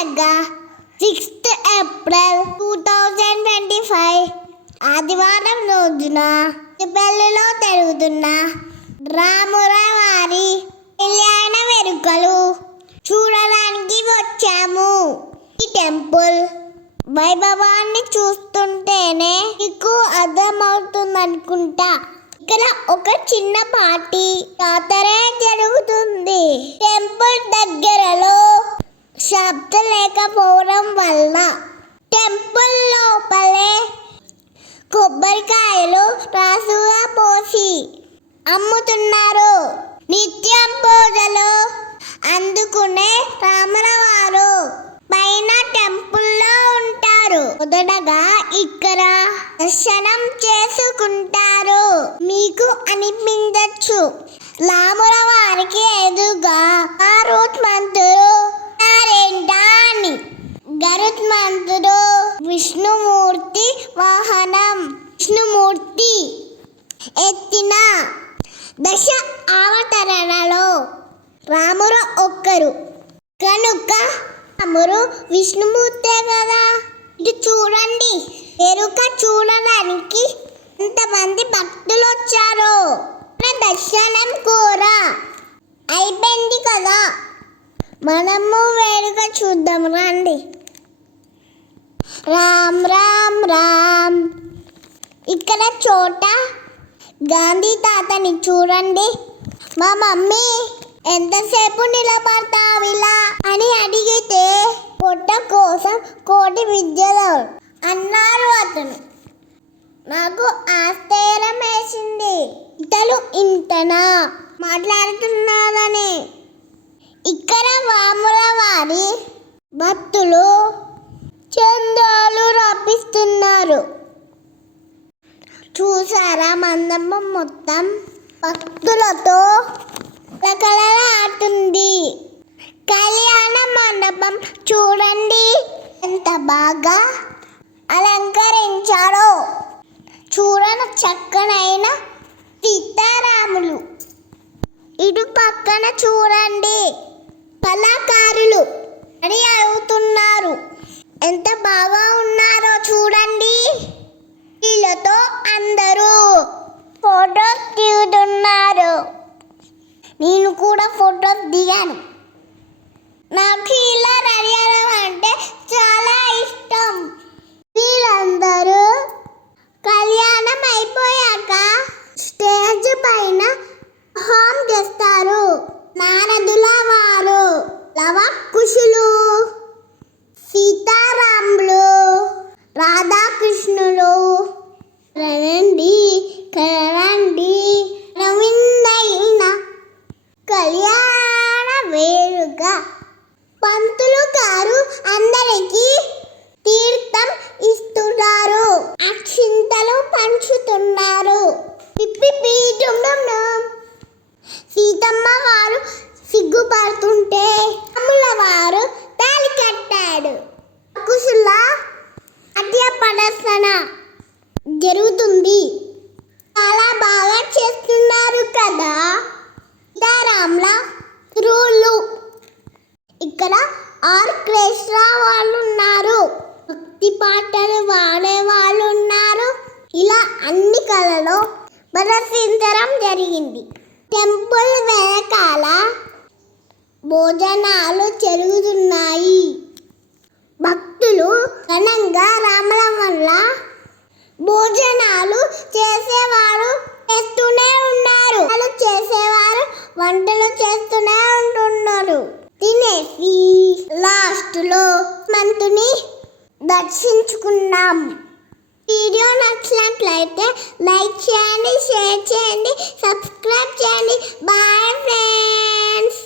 అనగా 6th April 2025 ఆదివారం రోజున పెళ్లిలో జరుగుతున్న రాముల వారి కళ్యాణ వేడుకలు చూడడానికి వచ్చాము. ఈ టెంపుల్ వైభవాన్ని చూస్తుంటేనే మీకు అర్థమవుతుందనుకుంటా. ఇక్కడ ఒక చిన్న పార్టీ జాతరే జరుగుతుంది. టెంపుల్ దగ్గరలో శబ్ద లేకపోవడం వల్ల టెంపుల్ లోపలే కొబ్బరికాయలు రాసుగా పోసి అమ్ముతున్నారు. నిత్యం పూజలు అందుకునే రాముల వారు పైన టెంపుల్లో ఉంటారు. మొదటగా ఇక్కడ దర్శనం చేసుకుంటారు. మీకు అనిపించచ్చు రాముల వారికి ఎదురుగా గరుత్మంతుడు అని. గరుత్మంతుడు విష్ణుమూర్తి వాహనం. విష్ణుమూర్తి ఎత్తిన దశ అవతరణలో రాముడు ఒక్కరు కనుక రాముడు విష్ణుమూర్తే కదా. ఇది చూడండి, ఎరుక చూడడానికి ఎంతమంది భక్తులు వచ్చారో. దర్శనం కూడా అయిపోయింది కదా, మనము వేడుక చూద్దాం రండి. రామ్ రామ్ రామ్. ఇక్కడ చోట గాంధీ తాతని చూడండి. మా మమ్మీ ఎంతసేపు నిలబడతావు ఇలా అని అడిగితే పొట్ట కోసం కోటి విద్యలు అన్నారు అతను. నాకు ఆశ్చర్యం వేసింది, ఇతలు ఇంతనా మాట్లాడుతున్నారని. ఇక్కడ రాముల వారి భక్తులు చందాలు రప్పిస్తున్నారు. చూసారా మండపం మొత్తం భక్తులతో కలకలలాడుతుంది. కళ్యాణ మండపం చూడండి ఎంత బాగా అలంకరించారో. చూడని చక్కనైన సీతారాములు. ఇటు పక్కన చూడండి కళాకారులు అని అవుతున్నారు. ఎంత బాగా ఉన్నారో చూడండి. వీళ్ళతో అందరూ ఫోటోస్ దిగుతున్నారు. నేను కూడా ఫోటోస్ దిగాను. నాకు ఇలా రెడీ అవ్వడం అంటే చాలా ఇష్టం. వీళ్ళందరూ కళ్యాణం అయిపోయాక స్టేజ్ పైన హోమ్ చేస్తారు. నారదుల వారు, లవకుశులు, సీతారాములు, రాధాకృష్ణులు రండి కరండి రవిందైన కళ్యాణ వేడుక. పంతులు గారు అందరికీ తీర్థం ఇస్తున్నారు. అక్షింతలు పంచుతున్నారు. సీతమ్మ వారు సిగ్గుపడుతుంటే రాముల వారు తాళి కట్టాడు. కుశల నాట్య ప్రదర్శన జరుగుతుంది. చాలా బాగా చేస్తున్నారు కదా సీతారాముల రూలు. ఇక్కడ ఆర్కెస్ట్రా వాళ్ళు ఉన్నారు, భక్తి పాటలు వాడే వాళ్ళు ఉన్నారు. ఇలా అన్ని కళలో ప్రదర్శించడం జరిగింది. టెంపుల్ వెనకాల భోజనాలు జరుగుతున్నాయి. భక్తులు ఘనంగా రాముల వల్ల భోజనాలు చేసేవారు చేస్తూనే ఉన్నారు. చేసేవారు వంటలు చేస్తూనే ఉంటున్నారు. తినేసి లాస్ట్లో మంతుని దర్శించుకున్నాం. వీడియో నచ్చినట్లయితే లైక్ చేయండి, షేర్ చేయండి, సబ్స్క్రైబ్ చేయండి. Bye friends.